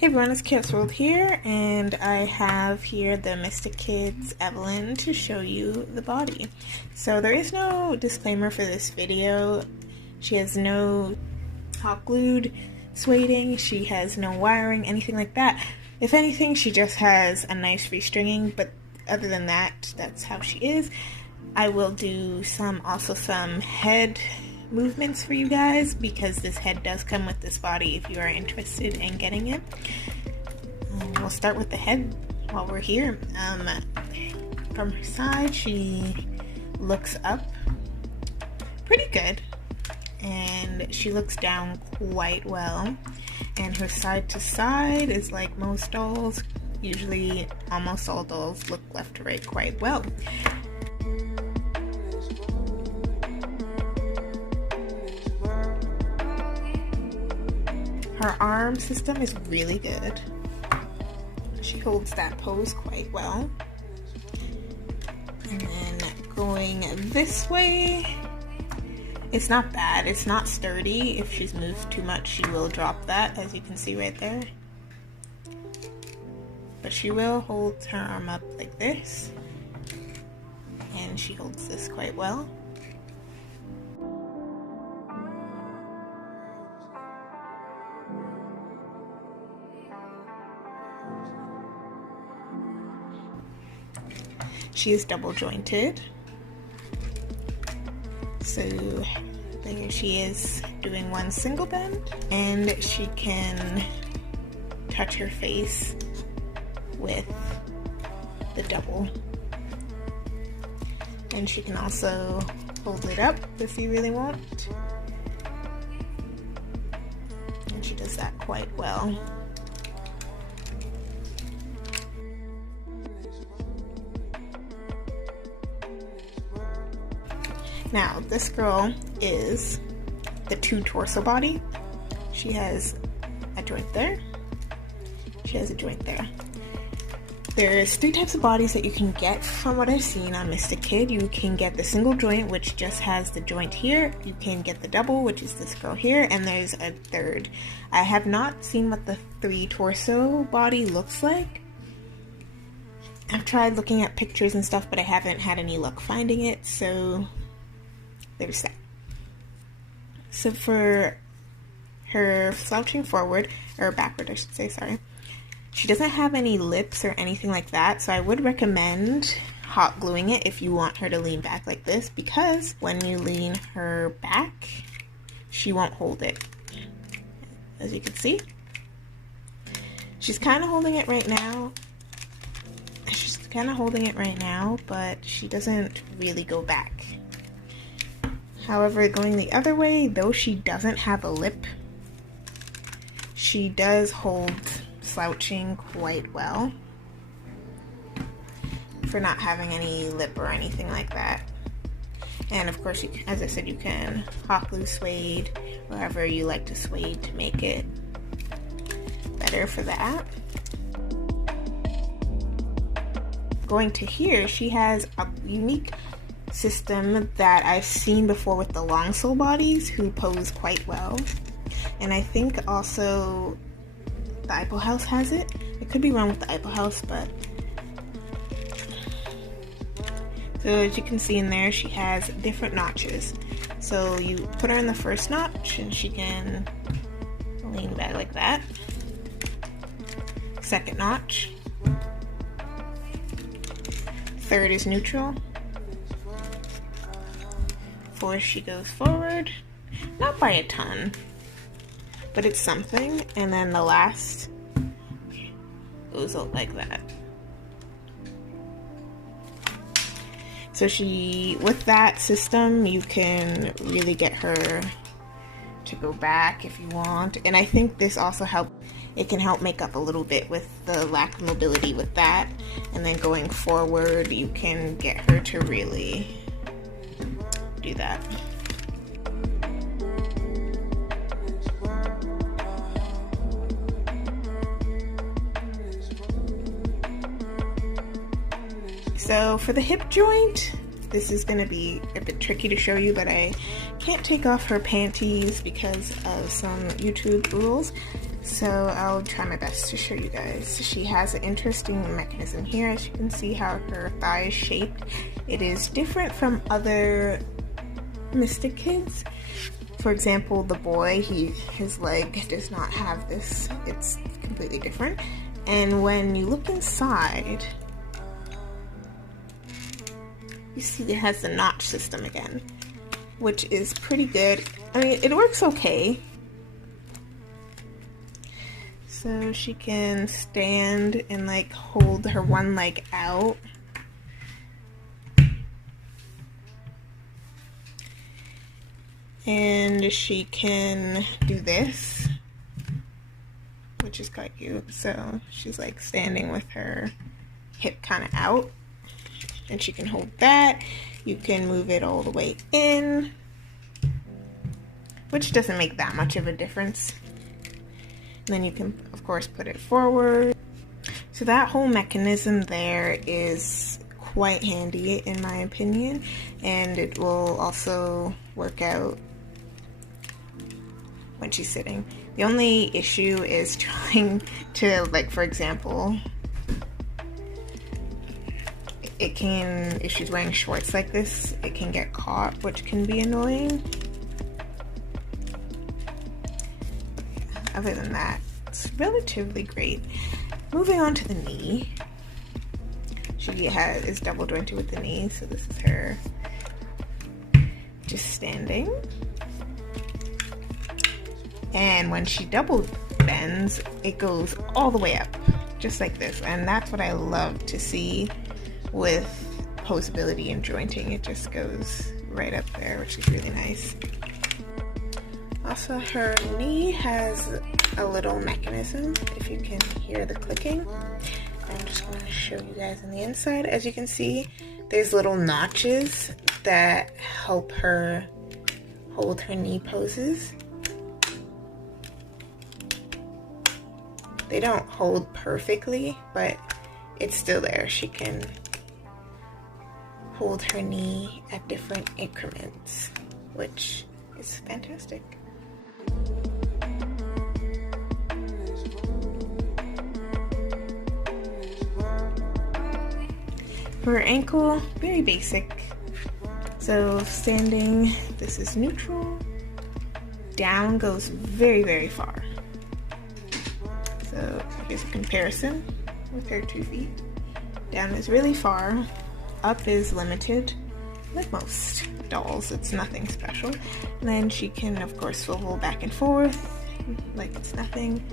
Hey everyone, it's Chaos World here, and I have here the Mystic Kids Evelyn to show you the body. So there is no disclaimer for this video. She has no hot glued sueding, she has no wiring, anything like that. If anything, she just has a nice restringing, but other than that, that's how she is. I will do some head movements for you guys because this head does come with this body if you are interested in getting it. We'll start with the head while we're here. From her side, she looks up pretty good, and she looks down quite well, and her side to side is like most dolls. Usually almost all dolls look left to right quite well. Her arm system is really good. She holds that pose quite well. And then going this way, it's not bad. It's not sturdy. If she's moved too much, she will drop that, as you can see right there. But she will hold her arm up like this. And she holds this quite well. She is double jointed, so there she is doing one single bend, and she can touch her face with the double, and she can also hold it up if you really want, and she does that quite well. Now, this girl is the two torso body. She has a joint there. She has a joint there. There's three types of bodies that you can get from what I've seen on Mystic Kid. You can get the single joint, which just has the joint here. You can get the double, which is this girl here, and there's a third. I have not seen what the three torso body looks like. I've tried looking at pictures and stuff, but I haven't had any luck finding it, so there's that. So for her slouching forward, or backward I should say, sorry, she doesn't have any lips or anything like that, so I would recommend hot gluing it if you want her to lean back like this, because when you lean her back, she won't hold it. As you can see, she's kind of holding it right now. But she doesn't really go back. However, going the other way, though she doesn't have a lip, she does hold slouching quite well for not having any lip or anything like that. And of course, as I said, you can hot glue suede wherever you like to suede to make it better for that. Going to here, she has a unique system that I've seen before with the long sole bodies who pose quite well, and I think also the Ipoh House has it. I could be wrong with the Ipoh House, but so as you can see in there, she has different notches. So you put her in the first notch and she can lean back like that. Second notch. Third is neutral. Fourth, she goes forward, not by a ton, but it's something, and then the last goes out like that. So with that system, you can really get her to go back if you want, and I think this also can help make up a little bit with the lack of mobility with that, and then going forward, you can get her to really do that. So for the hip joint, this is going to be a bit tricky to show you, but I can't take off her panties because of some YouTube rules. So I'll try my best to show you guys. She has an interesting mechanism here. As you can see how her thigh is shaped. It is different from other Mystic Kids. For example, the boy, his leg does not have this. It's completely different. And when you look inside, you see it has the notch system again, which is pretty good. I mean, it works okay. So she can stand and like hold her one leg out. And she can do this, which is quite cute. So she's like standing with her hip kind of out, and she can hold that. You can move it all the way in, which doesn't make that much of a difference. And then you can, of course, put it forward. So that whole mechanism there is quite handy in my opinion, and it will also work out when she's sitting. The only issue is trying to, like, for example, if she's wearing shorts like this, it can get caught, which can be annoying. Other than that, it's relatively great. Moving on to the knee. She is double jointed with the knee, so this is her just standing. And when she double bends, it goes all the way up, just like this. And that's what I love to see with posability and jointing. It just goes right up there, which is really nice. Also, her knee has a little mechanism, if you can hear the clicking. I'm just going to show you guys on the inside. As you can see, there's little notches that help her hold her knee poses. They don't hold perfectly, but it's still there. She can hold her knee at different increments, which is fantastic. For her ankle, very basic. So standing, this is neutral. Down goes very, very far. So here's a comparison with her 2 feet. Down is really far. Up is limited, like most dolls. It's nothing special. And then she can, of course, swivel back and forth like it's nothing.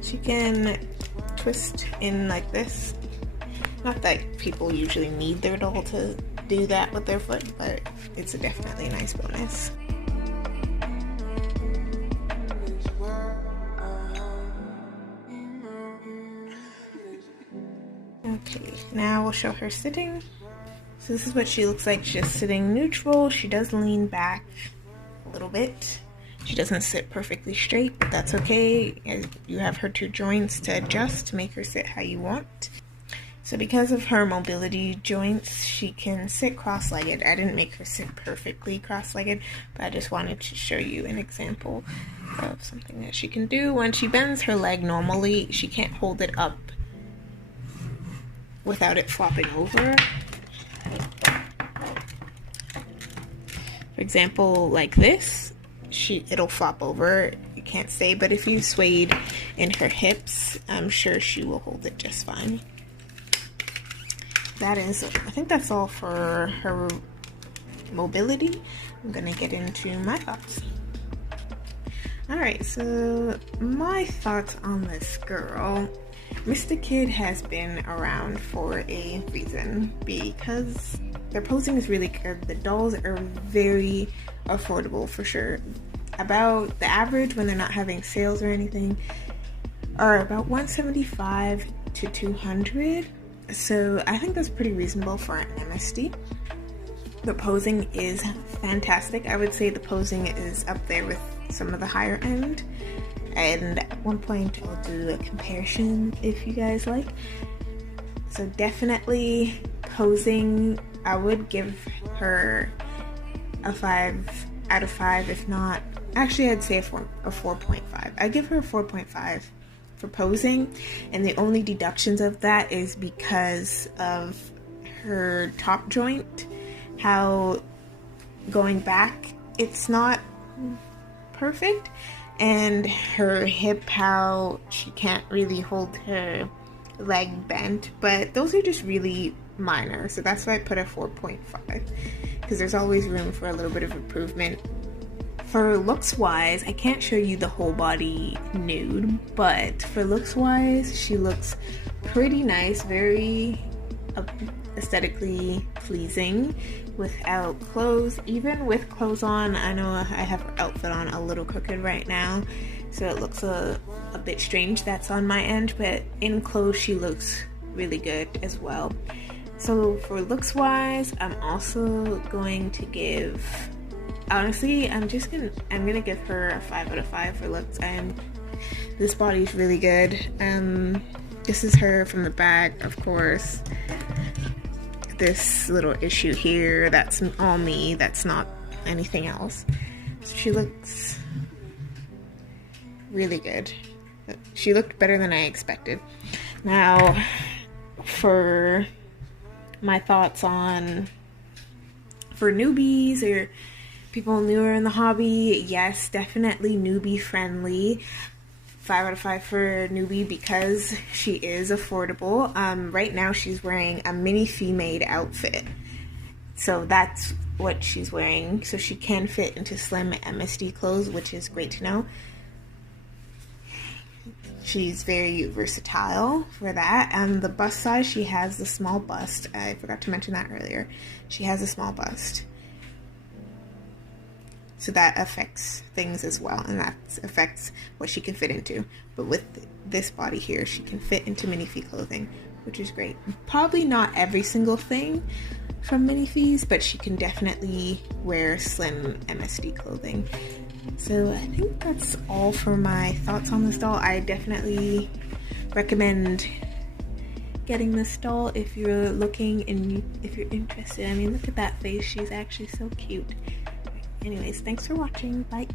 She can twist in like this. Not that people usually need their doll to do that with their foot, but it's definitely a nice bonus. Okay, now we'll show her sitting. So this is what she looks like just sitting neutral. She does lean back a little bit. She doesn't sit perfectly straight, but that's okay. You have her 2 joints to adjust to make her sit how you want. So because of her mobility joints, she can sit cross-legged. I didn't make her sit perfectly cross-legged, but I just wanted to show you an example of something that she can do. When she bends her leg normally, she can't hold it up without it flopping over. For example, like this, it'll flop over. You can't stay, but if you swayed in her hips, I'm sure she will hold it just fine. I think that's all for her mobility. I'm gonna get into my thoughts. Alright, so my thoughts on this girl. Mystic Kid has been around for a reason because their posing is really good. The dolls are very affordable for sure. About the average, when they're not having sales or anything, are about $175 to $200. So I think that's pretty reasonable for an MST. The posing is fantastic. I would say the posing is up there with some of the higher end. And at one point I'll do a comparison if you guys like. So definitely posing, I would give her a 5 out of 5, if not Actually, I'd say a 4.5. I give her a 4.5 for posing, and the only deductions of that is because of her top joint, how going back it's not perfect, and her hip, how she can't really hold her leg bent, but those are just really minor, so that's why I put a 4.5, because there's always room for a little bit of improvement. For looks wise, I can't show you the whole body nude, but for looks wise, she looks pretty nice, very aesthetically pleasing without clothes. Even with clothes on, I know I have her outfit on a little crooked right now, so it looks a bit strange that's on my end, but in clothes she looks really good as well. So for looks wise, I'm also going to give, honestly, I'm gonna give her a 5 out of 5 for looks. This body's really good. This is her from the back, of course. This little issue here, that's all me, that's not anything else. So she looks really good. She looked better than I expected. Now, for my thoughts on, for newbies or people newer in the hobby, yes, definitely newbie friendly. 5 out of 5 for newbie because she is affordable. Right now she's wearing a mini fee-made outfit, so that's what she's wearing, so she can fit into slim MSD clothes, which is great to know. She's very versatile for that. The bust size, she has the small bust. I forgot to mention that earlier. She has a small bust, so that affects things as well, and that affects what she can fit into. But with this body here, she can fit into minifee clothing, which is great. Probably not every single thing from minifees, but she can definitely wear slim MSD clothing. So I think that's all for my thoughts on this doll. I definitely recommend getting this doll if you're looking and if you're interested. I mean, look at that face. She's actually so cute. Anyways, thanks for watching. Bye.